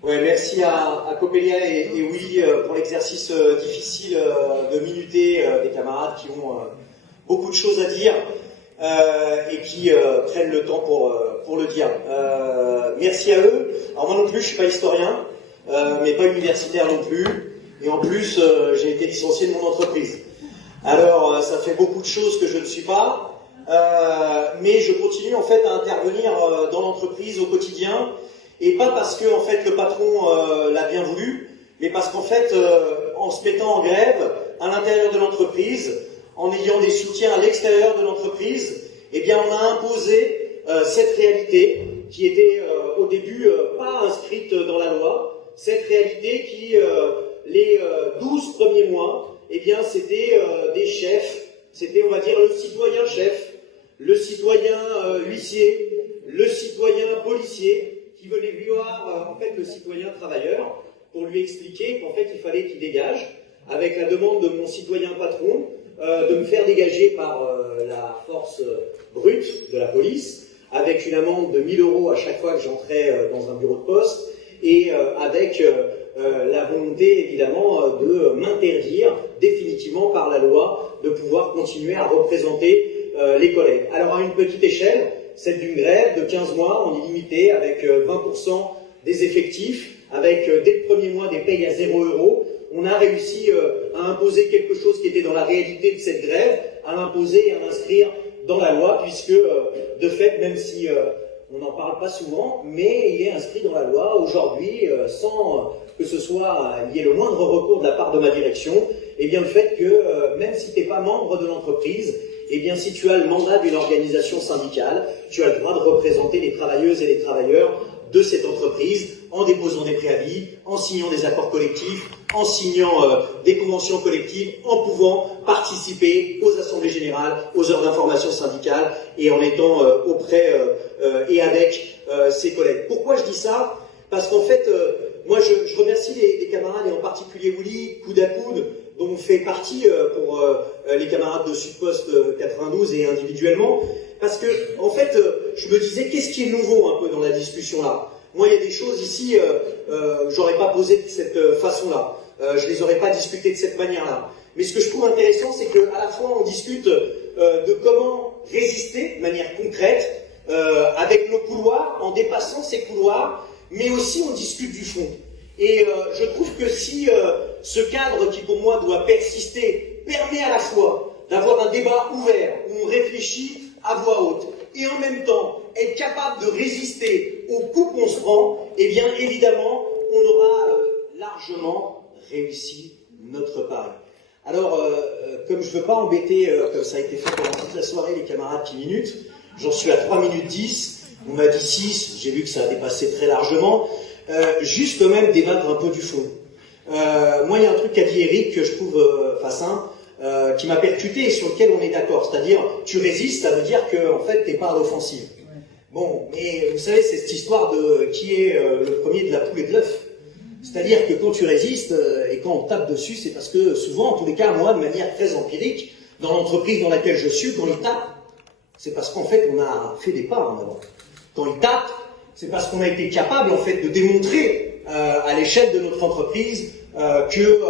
Ouais, merci à Coppelia et Willy pour l'exercice difficile de minuter des camarades qui ont beaucoup de choses à dire et qui prennent le temps pour le dire. Merci à eux. Alors moi non plus, je suis pas historien, mais pas universitaire non plus. Et en plus, j'ai été licencié de mon entreprise. Alors, ça fait beaucoup de choses que je ne suis pas, mais je continue en fait à intervenir dans l'entreprise au quotidien. Et pas parce que en fait le patron l'a bien voulu, mais parce qu'en fait, en se mettant en grève à l'intérieur de l'entreprise, en ayant des soutiens à l'extérieur de l'entreprise, eh bien on a imposé cette réalité qui était au début pas inscrite dans la loi, cette réalité qui, les 12 premiers mois, eh bien c'était des chefs, c'était on va dire le citoyen chef, le citoyen huissier, le citoyen policier, qui venait voir en fait le citoyen travailleur pour lui expliquer qu'en fait il fallait qu'il dégage, avec la demande de mon citoyen patron de me faire dégager par la force brute de la police, avec une amende de 1 000 € à chaque fois que j'entrais dans un bureau de poste, et avec la volonté évidemment de m'interdire définitivement par la loi de pouvoir continuer à représenter les collègues. Alors à une petite échelle, celle d'une grève de 15 mois en illimité, avec 20% des effectifs, avec dès le premier mois des payes à 0 €. On a réussi à imposer quelque chose qui était dans la réalité de cette grève, à l'imposer et à l'inscrire dans la loi, puisque de fait, même si on n'en parle pas souvent, mais il est inscrit dans la loi aujourd'hui, sans que ce soit il y ait le moindre recours de la part de ma direction, et bien le fait que même si tu n'es pas membre de l'entreprise, eh bien, si tu as le mandat d'une organisation syndicale, tu as le droit de représenter les travailleuses et les travailleurs de cette entreprise en déposant des préavis, en signant des accords collectifs, en signant des conventions collectives, en pouvant participer aux assemblées générales, aux heures d'information syndicale et en étant auprès et avec ses collègues. Pourquoi je dis ça? Parce qu'en fait, moi je remercie les camarades et en particulier Willy, coude à coude, dont on fait partie pour les camarades de Sudpost 92 et individuellement, parce que, en fait, je me disais, qu'est-ce qui est nouveau un peu dans la discussion là? Moi, il y a des choses ici, j'aurais pas posé de cette façon-là, je les aurais pas discutées de cette manière-là. Mais ce que je trouve intéressant, c'est qu'à la fois, on discute de comment résister de manière concrète avec nos couloirs, en dépassant ces couloirs, mais aussi on discute du fond. Et je trouve que si ce cadre qui pour moi doit persister permet à la fois d'avoir un débat ouvert où on réfléchit à voix haute et en même temps être capable de résister aux coups qu'on se prend, eh bien évidemment on aura largement réussi notre pari. Alors comme je ne veux pas embêter, comme ça a été fait pendant toute la soirée, les camarades qui minutent, j'en suis à 3 minutes 10, on m'a dit 6, j'ai vu que ça a dépassé très largement. Juste quand même débattre un peu du fond. Moi, il y a un truc qu'a dit Eric que je trouve Fassin, qui m'a percuté et sur lequel on est d'accord. C'est-à-dire, tu résistes, ça veut dire que en fait, t'es pas à l'offensive. Bon, mais vous savez, c'est cette histoire de qui est le premier de la poule et de l'œuf. C'est-à-dire que quand tu résistes et quand on tape dessus, c'est parce que souvent, en tous les cas, moi, de manière très empirique, dans l'entreprise dans laquelle je suis, quand ils tapent, c'est parce qu'en fait, on a fait des pas en avant. Quand ils tapent, c'est parce qu'on a été capable, en fait, de démontrer à l'échelle de notre entreprise que,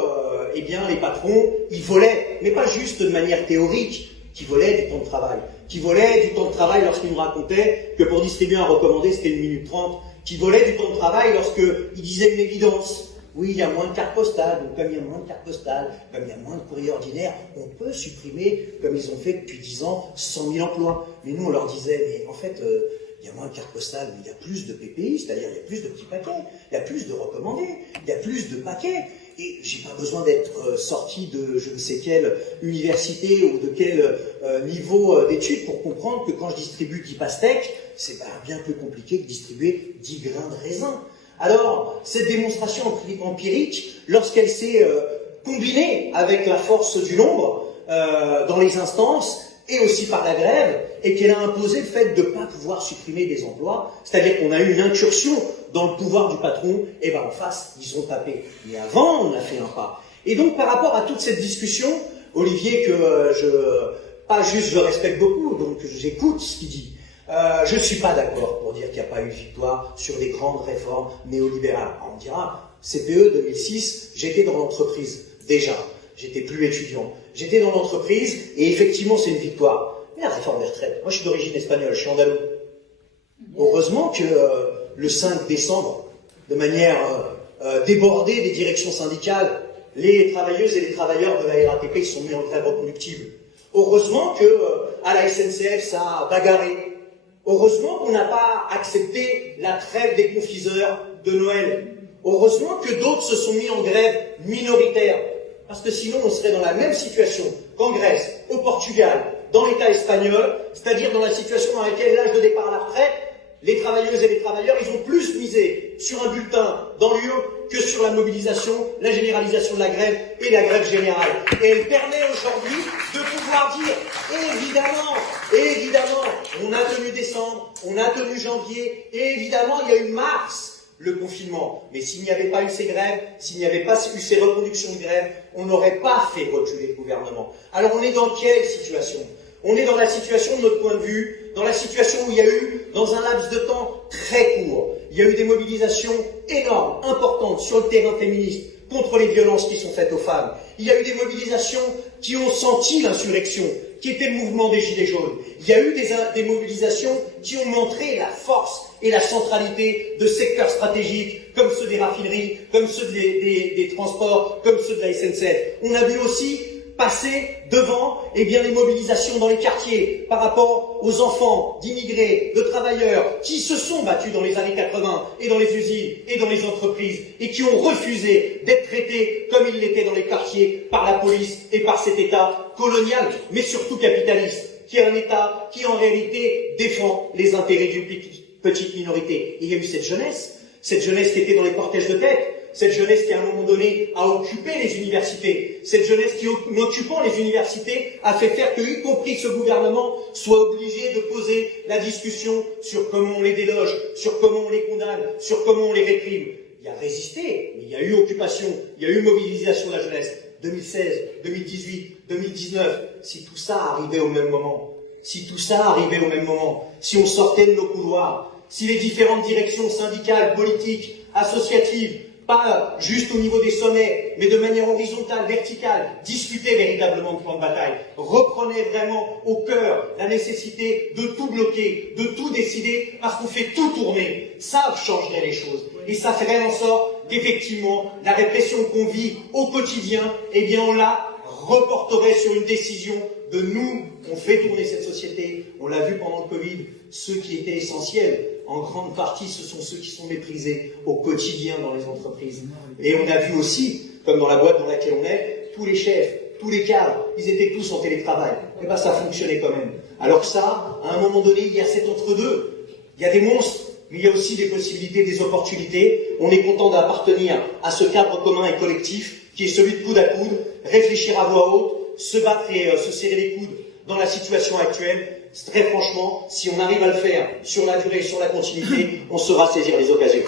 eh bien, les patrons, ils volaient, mais pas juste de manière théorique, qu'ils volaient du temps de travail. Qui volaient du temps de travail lorsqu'ils nous racontaient que pour distribuer un recommandé, c'était 1 minute 30. Qui volaient du temps de travail lorsqu'ils disaient une évidence. Oui, il y a moins de cartes postales, donc comme il y a moins de cartes postales, comme il y a moins de courriers ordinaires, on peut supprimer, comme ils ont fait depuis 10 ans, 100 000 emplois. Mais nous, on leur disait, mais en fait, il y a moins de cartes postales, mais il y a plus de PPI, c'est-à-dire il y a plus de petits paquets, il y a plus de recommandés, il y a plus de paquets. Et j'ai pas besoin d'être sorti de je ne sais quelle université ou de quel niveau d'études pour comprendre que quand je distribue 10 pastèques, c'est bien plus compliqué que distribuer 10 grains de raisin. Alors, cette démonstration empirique, lorsqu'elle s'est combinée avec la force du nombre dans les instances, et aussi par la grève, et qu'elle a imposé le fait de ne pas pouvoir supprimer des emplois, c'est-à-dire qu'on a eu une incursion dans le pouvoir du patron, et ben en face, ils ont tapé. Mais avant, on a fait un pas. Et donc, par rapport à toute cette discussion, Olivier, que pas juste je respecte beaucoup, donc j'écoute ce qu'il dit, Je ne suis pas d'accord pour dire qu'il n'y a pas eu de victoire sur des grandes réformes néolibérales. On me dira, CPE 2006, j'étais dans l'entreprise, déjà. J'étais plus étudiant. J'étais dans l'entreprise, et effectivement, c'est une victoire. Mais la réforme des retraites, moi je suis d'origine espagnole, je suis andalou. Heureusement que le 5 décembre, de manière débordée des directions syndicales, les travailleuses et les travailleurs de la RATP sont mis en grève reconductible. Heureusement que à la SNCF, ça a bagarré. Heureusement qu'on n'a pas accepté la trêve des confiseurs de Noël. Heureusement que d'autres se sont mis en grève minoritaire. Parce que sinon, on serait dans la même situation qu'en Grèce, au Portugal, dans l'État espagnol, c'est-à-dire dans la situation dans laquelle l'âge de départ à la retraite, les travailleuses et les travailleurs, ils ont plus misé sur un bulletin dans l'urne que sur la mobilisation, la généralisation de la grève et la grève générale. Et elle permet aujourd'hui de pouvoir dire, évidemment, on a tenu décembre, on a tenu janvier, et évidemment, il y a eu mars, le confinement. Mais s'il n'y avait pas eu ces grèves, s'il n'y avait pas eu ces reconductions de grève, on n'aurait pas fait reculer le gouvernement. Alors on est dans quelle situation? On est dans la situation, de notre point de vue, dans la situation où il y a eu, dans un laps de temps très court, il y a eu des mobilisations énormes, importantes sur le terrain féministe contre les violences qui sont faites aux femmes. Il y a eu des mobilisations qui ont senti l'insurrection, qui était le mouvement des Gilets jaunes. Il y a eu des mobilisations qui ont montré la force et la centralité de secteurs stratégiques, comme ceux des raffineries, comme ceux des transports, comme ceux de la SNCF. On a vu aussi passer devant les mobilisations dans les quartiers par rapport aux enfants d'immigrés, de travailleurs qui se sont battus dans les années 80 et dans les usines et dans les entreprises et qui ont refusé d'être traités comme ils l'étaient dans les quartiers par la police et par cet État colonial, mais surtout capitaliste, qui est un État qui en réalité défend les intérêts d'une petite minorité. Et il y a eu cette jeunesse qui était dans les cortèges de tête, cette jeunesse qui, à un moment donné, a occupé les universités, cette jeunesse qui, en occupant les universités, a fait faire que, y compris ce gouvernement, soit obligé de poser la discussion sur comment on les déloge, sur comment on les condamne, sur comment on les réprime. Il a résisté, mais il y a eu occupation, il y a eu mobilisation de la jeunesse. 2016, 2018, 2019, si tout ça arrivait au même moment, si on sortait de nos couloirs, si les différentes directions syndicales, politiques, associatives, pas juste au niveau des sommets, mais de manière horizontale, verticale, discuter véritablement de plan de bataille, reprenez vraiment au cœur la nécessité de tout bloquer, de tout décider, parce qu'on fait tout tourner. Ça changerait les choses. Et ça ferait en sorte qu'effectivement, la répression qu'on vit au quotidien, on la reporterait sur une décision de nous. On fait tourner cette société. On l'a vu pendant le Covid. Ceux qui étaient essentiels, en grande partie, ce sont ceux qui sont méprisés au quotidien dans les entreprises. Et on a vu aussi, comme dans la boîte dans laquelle on est, tous les chefs, tous les cadres, ils étaient tous en télétravail. Et ça fonctionnait quand même. Alors que ça, à un moment donné, il y a cet entre-deux. Il y a des monstres, mais il y a aussi des possibilités, des opportunités. On est content d'appartenir à ce cadre commun et collectif qui est celui de coude à coude, réfléchir à voix haute, se battre et se serrer les coudes dans la situation actuelle. Très franchement, si on arrive à le faire sur la durée, sur la continuité, on saura saisir les occasions.